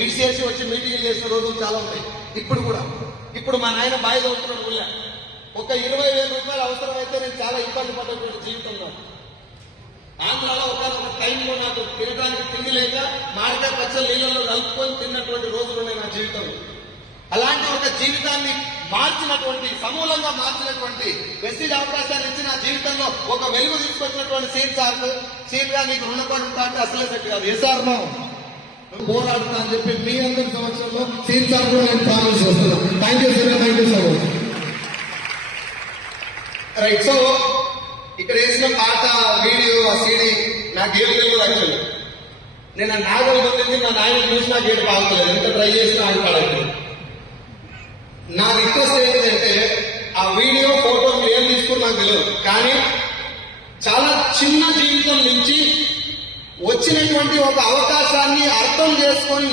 ఇడిచేసి వచ్చి మీటింగ్లు చేసిన రోజులు చాలా ఉన్నాయి ఇప్పుడు కూడా. ఇప్పుడు మా నాయన బాయి చదువుతున్నాడు ఊళ్ళో. ఒక ఇరవై వేల రూపాయలు అవసరమైతే నేను చాలా ఇబ్బంది పడ్డటువంటి జీవితంలో. ఆంధ్రాలో ఒక టైంలో నాకు తినడానికి తిండి లేక మామిడికాయ పచ్చలు నీళ్ళలో కలుపుకొని తిన్నటువంటి రోజులు ఉన్నాయి నా జీవితంలో. అలాంటి ఒక జీవితాన్ని మార్చినటువంటి సమూలంగా మార్చినటువంటి వెస్టీజ్ అవకాశాన్ని ఇచ్చి నా జీవితంలో ఒక వెలుగు తీసుకొచ్చినటువంటి సీన్ సార్ సీన్గా నీకు రుణపడి ఉంటా అంటే అసలే సెట్ కాదు. ఏ సార్ నో పోరాడుతా అని చెప్పి మీ అందరి సంవత్సరంలో తీర్చాలని కూడా నేను ప్రామిస్ చేస్తున్నాను thank you sir thank you so much right so ఇక్కడ వేసిన పాట వీడియో ఆ సీడీ నాకు ఏం తెలియదు యాక్చువల్లీ నేను ఆ నాగలు పొందింది నా నాయన చూసి నాకు ఏడు బాగుంటుంది ఎంత ట్రై చేసినా ఆడపడదు నా రిక్వెస్ట్ ఏంటంటే ఆ వీడియో ఫోటో మీరు ఏం తీసుకుని నాకు తెలియదు. కానీ చాలా చిన్న జీవితం నుంచి వచ్చినటువంటి ఒక అవకాశాన్ని అర్థం చేసుకొని